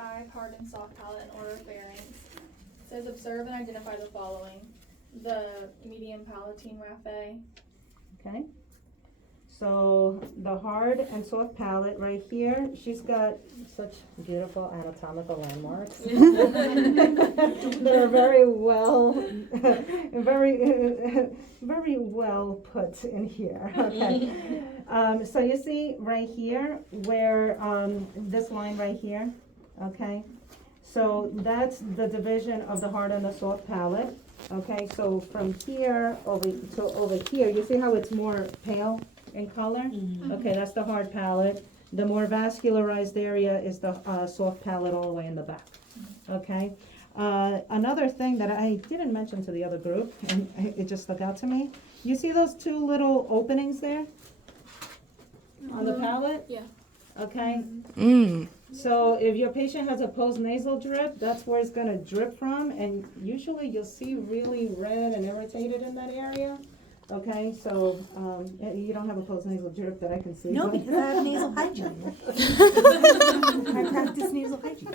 5, hard and soft palate and oropharynx. It says observe and identify the following. The median palatine raphe. Okay. So the hard and soft palate right here, she's got such beautiful anatomical landmarks that are very well, very well put in here. Okay. So you see right here where this line right here, okay. So that's the division of the hard and the soft palate. Okay. So from here over here, you see how it's more pale in color? Mm-hmm. Okay, that's the hard palate. The more vascularized area is the soft palate all the way in the back. Okay. Another thing that I didn't mention to the other group, and it just stuck out to me. You see those two little openings there on the palate? Yeah. Okay. Mm. So if your patient has a postnasal drip, that's where it's gonna drip from, and usually you'll see really red and irritated in that area. Okay, so you don't have a postnasal drip that I can see. No, but- because I have nasal hygiene. I practice nasal hygiene.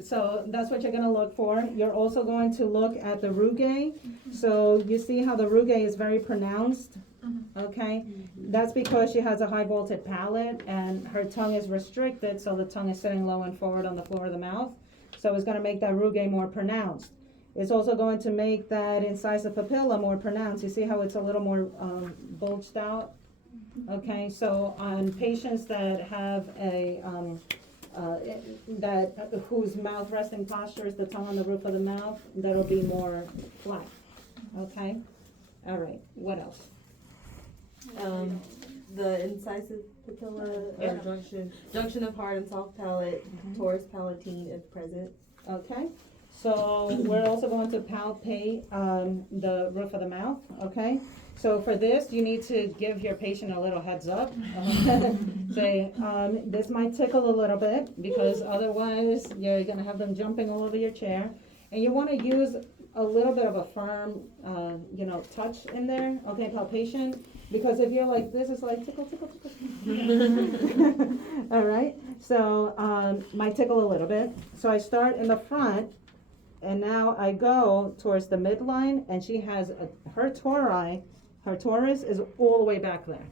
So that's what you're gonna look for. You're also going to look at the rugae. So you see how the rugae is very pronounced, okay? That's because she has a high vaulted palate and her tongue is restricted, so the tongue is sitting low and forward on the floor of the mouth. So it's gonna make that rugae more pronounced. It's also going to make that incisive papilla more pronounced. You see how it's a little more bulged out? Okay, so on patients that have a whose mouth resting posture is the tongue on the roof of the mouth, that'll be more flat. Okay, all right. What else? The incisive papilla Yeah. or junction of hard and soft palate, torus palatine if present. Okay, so we're also going to palpate the roof of the mouth. Okay, so for this, you need to give your patient a little heads up. Say, this might tickle a little bit because otherwise you're gonna have them jumping all over your chair. And you wanna use a little bit of a firm, touch in there, okay, palpation. Because if you're like this, it's like tickle, tickle, tickle. All right, so might tickle a little bit. So I start in the front, and now I go towards the midline, and she has her torus is all the way back there.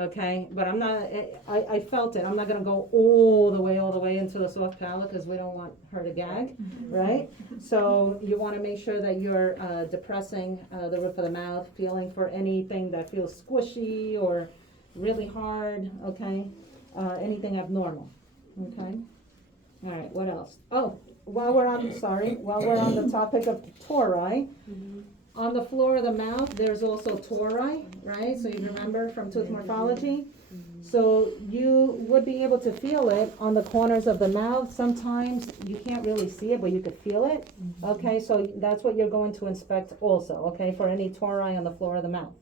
Okay, but I'm not, I felt it. I'm not gonna go all the way into the soft palate because we don't want her to gag, right? So you wanna make sure that you're depressing the roof of the mouth, feeling for anything that feels squishy or really hard, okay? Anything abnormal, okay? All right, what else? Oh, while we're on the topic of tori, on the floor of the mouth, there's also tori, right? So you remember from tooth morphology? So you would be able to feel it on the corners of the mouth. Sometimes you can't really see it, but you could feel it. Okay, so that's what you're going to inspect also, okay, for any tori on the floor of the mouth.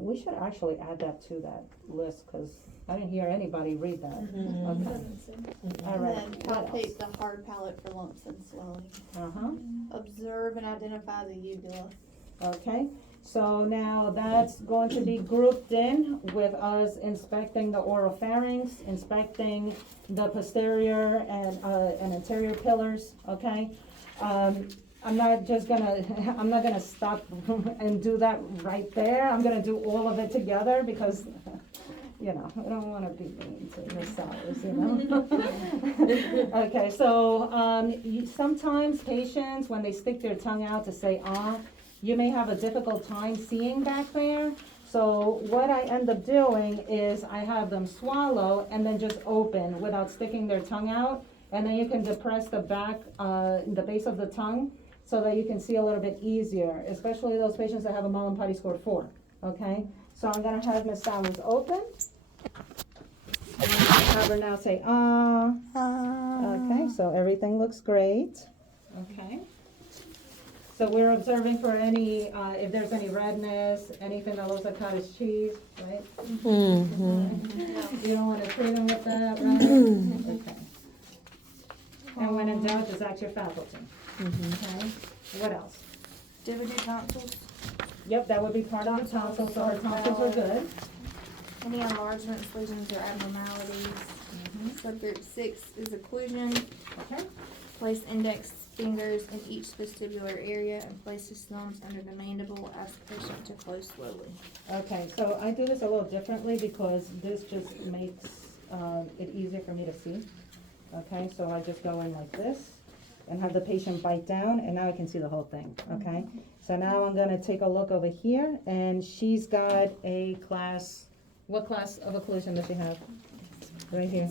We should actually add that to that list because I didn't hear anybody read that. Okay. All right. And then palpate the hard palate for lumps and swelling. Observe and identify the uvula. Okay, so now that's going to be grouped in with us inspecting the oropharynx, inspecting the posterior and anterior pillars, okay? I'm not gonna stop and do that right there. I'm gonna do all of it together because, I don't wanna be mean to yourselves, Okay, so, sometimes patients, when they stick their tongue out to say ah, you may have a difficult time seeing back there. So what I end up doing is I have them swallow and then just open without sticking their tongue out. And then you can depress the back, the base of the tongue so that you can see a little bit easier, especially those patients that have a Mullen-Putty score 4, okay? So I'm gonna have Miss Sowers open. And have her now say, ah. Okay, so everything looks great. Okay. So we're observing for any, if there's any redness, anything that looks like cottage cheese, right? You don't want to treat them with that, right? Okay. And when in doubt, just act your faculty. Okay. What else? Did we do tonsils? Yep, that would be part of the tonsils, so her tonsils are good. Any enlargements, lesions, or abnormalities. Subgroup 6 is occlusion. Okay. Place index fingers in each vestibular area and place the thumbs under the mandible. Ask the patient to close slowly. Okay, so I do this a little differently because this just makes it easier for me to see. Okay, so I just go in like this and have the patient bite down, and now I can see the whole thing, okay? So now I'm gonna take a look over here, and she's got a class, what class of occlusion does she have? Right here.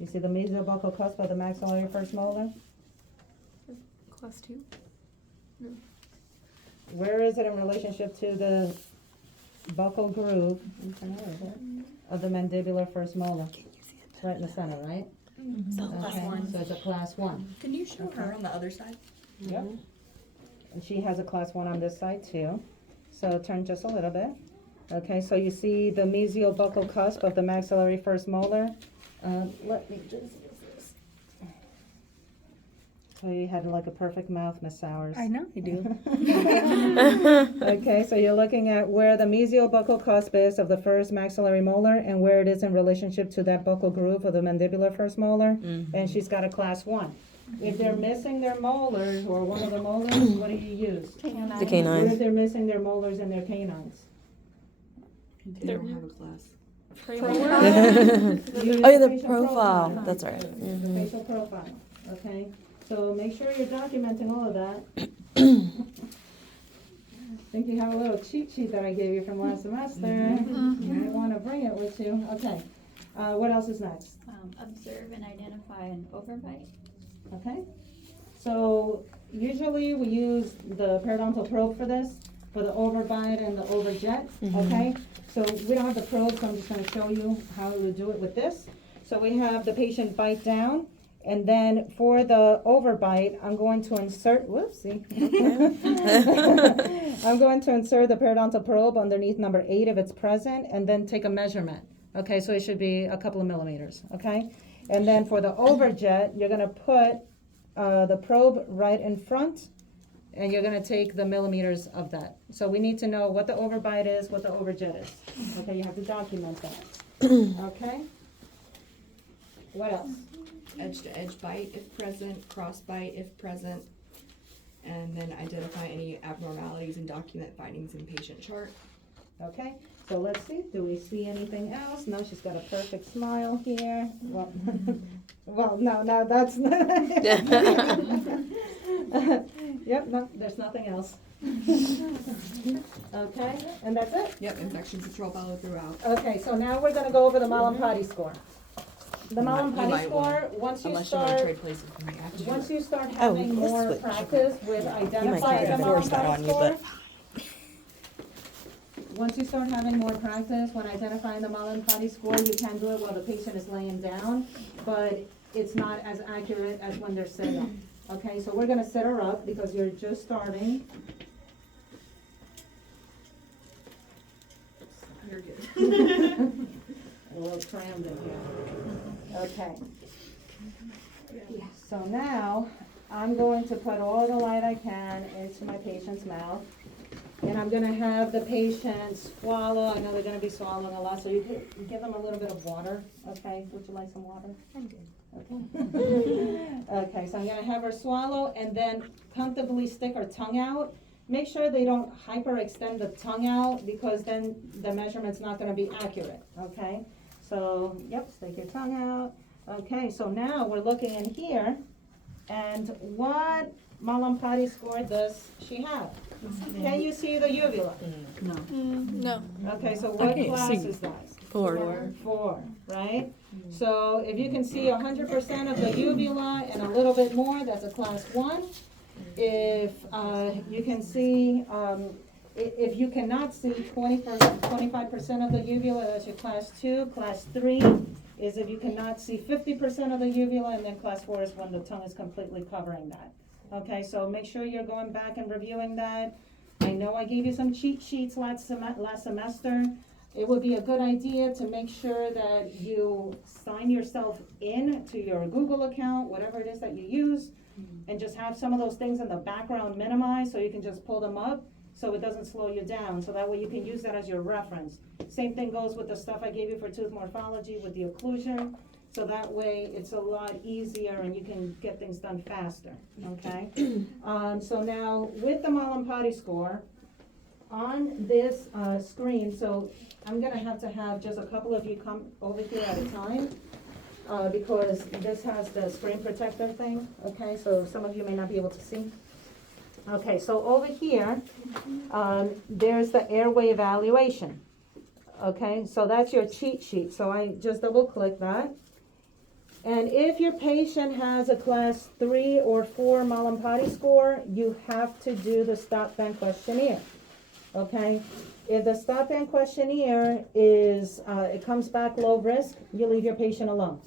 You see the mesiobuccal cusp of the maxillary first molar? Class 2. Where is it in relationship to the buccal groove of the mandibular first molar? It's right in the center, right? Okay, so it's a class 1. Can you show her on the other side? Yep. And she has a class 1 on this side too. So turn just a little bit. Okay, so you see the mesiobuccal cusp of the maxillary first molar. Let me just use this. So you had like a perfect mouth, Miss Sowers. I know you do. Okay, so you're looking at where the mesiobuccal cusp is of the first maxillary molar and where it is in relationship to that buccal groove of the mandibular first molar. And she's got a class 1. If they're missing their molars or one of the molars, what do you use? The What if canine. they're missing their molars and their canines? They don't have a class. Use Oh, yeah, the facial profile. That's right. Facial profile, okay? So make sure you're documenting all of that. I think you have a little cheat sheet that I gave you from last semester. You might want to bring it with you. Okay. What else is next? Observe and identify an overbite. Okay. So usually we use the periodontal probe for this, for the overbite and the overjet, okay? So we don't have the probe, so I'm just gonna show you how we would do it with this. So we have the patient bite down, and then for the overbite, I'm going to insert, whoopsie. I'm going to insert the periodontal probe underneath number 8 if it's present, and then take a measurement. Okay, so it should be a couple of millimeters, okay? And then for the overjet, you're gonna put the probe right in front, and you're gonna take the millimeters of that. So we need to know what the overbite is, what the overjet is. Okay, you have to document that. Okay? What else? Edge to edge bite if present, cross bite if present, and then identify any abnormalities and document findings in patient chart. Okay, so let's see, do we see anything else? No, she's got a perfect smile here. Well, well, no, that's not. Yep, no, there's nothing else. Okay, and that's it? Yep, infection control follow throughout. Okay, so now we're gonna go over the Mallampati score. The Mallampati score, once you Unless you want to start, trade places with me after. once you start Oh, having let's more switch. practice with You might identifying try the to force that on Mallampati you, score, but once you start having more practice when identifying the Mallampati score, you can do it while the patient is laying down, but it's not as accurate as when they're sitting up. Okay, so we're gonna set her up because you're just starting. You're good. A little crammed in here. Okay. So now, I'm going to put all the light I can into my patient's mouth. And I'm gonna have the patient swallow. I know they're gonna be swallowing a lot, so you give them a little bit of water, okay? Would you like some water? I'm good. Okay. Okay, so I'm gonna have her swallow and then comfortably stick her tongue out. Make sure they don't hyperextend the tongue out because then the measurement's not gonna be accurate, okay? So, yep, stick your tongue out. Okay, so now we're looking in here, and what Mallampati score does she have? Can you see the uvula? No. Okay, so what can't class see. is that? 4. 4, right? So if you can see 100% of the uvula and a little bit more, that's a class 1. If you can see, if you cannot see 25% of the uvula, that's your class 2. Class 3 is if you cannot see 50% of the uvula, and then class 4 is when the tongue is completely covering that. Okay, so make sure you're going back and reviewing that. I know I gave you some cheat sheets last semester. It would be a good idea to make sure that you sign yourself in to your Google account, whatever it is that you use, and just have some of those things in the background minimized so you can just pull them up so it doesn't slow you down, so that way you can use that as your reference. Same thing goes with the stuff I gave you for tooth morphology with the occlusion, so that way it's a lot easier and you can get things done faster, okay? So now with the Mallampati score, on this screen, so I'm gonna have to have just a couple of you come over here at a time, because this has the screen protector thing, okay, so some of you may not be able to see. Okay, so over here, there's the airway evaluation. Okay, so that's your cheat sheet. So I just double click that. And if your patient has a class 3 or 4 Mallampati score, you have to do the stop band questionnaire. Okay, if the stop band questionnaire is, it comes back low risk, you leave your patient alone.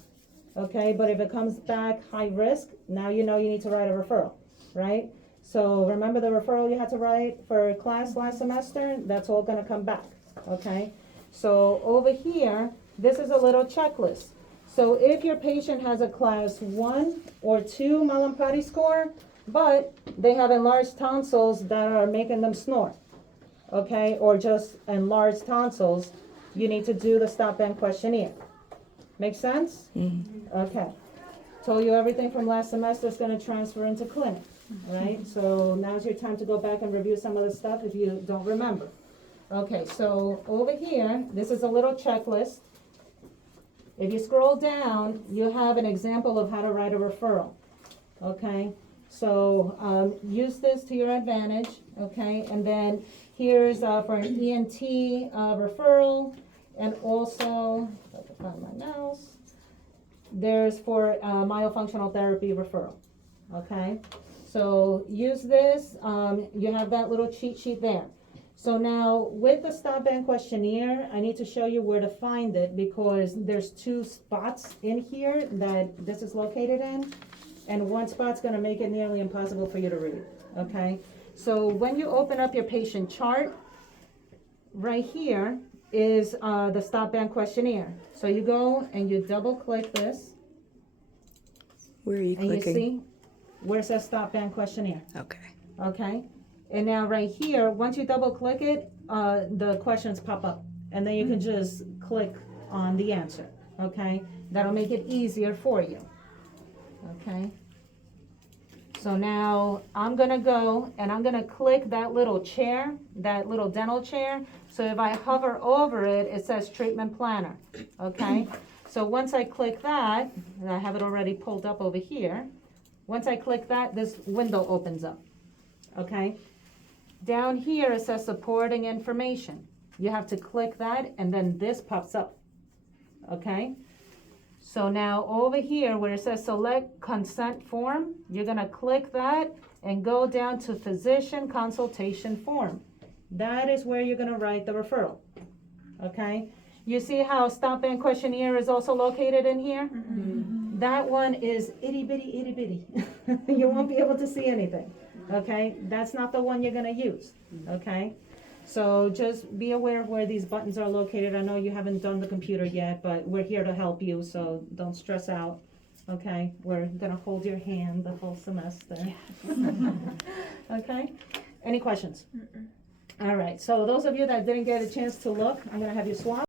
Okay, but if it comes back high risk, now you know you need to write a referral, right? So remember the referral you had to write for class last semester? That's all gonna come back, okay? So over here, this is a little checklist. So if your patient has a class 1 or 2 Mallampati score, but they have enlarged tonsils that are making them snore, okay? Or just enlarged tonsils, you need to do the stop band questionnaire. Make sense? Okay. Told you everything from last semester is gonna transfer into clinic. Right, so now's your time to go back and review some of the stuff if you don't remember. Okay, so over here, this is a little checklist. If you scroll down, you have an example of how to write a referral. Okay, so use this to your advantage, okay, and then here's for an ENT referral, and also, if I can find my mouse, there's for myofunctional therapy referral, okay? So use this, you have that little cheat sheet there. So now with the stop band questionnaire, I need to show you where to find it because there's 2 spots in here that this is located in, and one spot's gonna make it nearly impossible for you to read, okay? So when you open up your patient chart, right here is the stop band questionnaire. So you go and you double click this, Where are you and you clicking? see where it says stop band questionnaire, Okay. okay? And now right here, once you double click it, the questions pop up. And then you can just click on the answer, okay? That'll make it easier for you, okay? So now I'm gonna go and I'm gonna click that little chair, that little dental chair. So if I hover over it, it says treatment planner, okay? So once I click that, and I have it already pulled up over here, once I click that, this window opens up, okay? Down here, it says supporting information. You have to click that, and then this pops up, okay? So now over here, where it says select consent form, you're gonna click that and go down to physician consultation form. That is where you're gonna write the referral, okay? You see how stop band questionnaire is also located in here? That one is itty bitty. You won't be able to see anything, okay? That's not the one you're gonna use, okay? So just be aware of where these buttons are located. I know you haven't done the computer yet, but we're here to help you, so don't stress out, okay? We're gonna hold your hand the whole semester. Okay? Any questions? All right, so those of you that didn't get a chance to look, I'm gonna have you swap.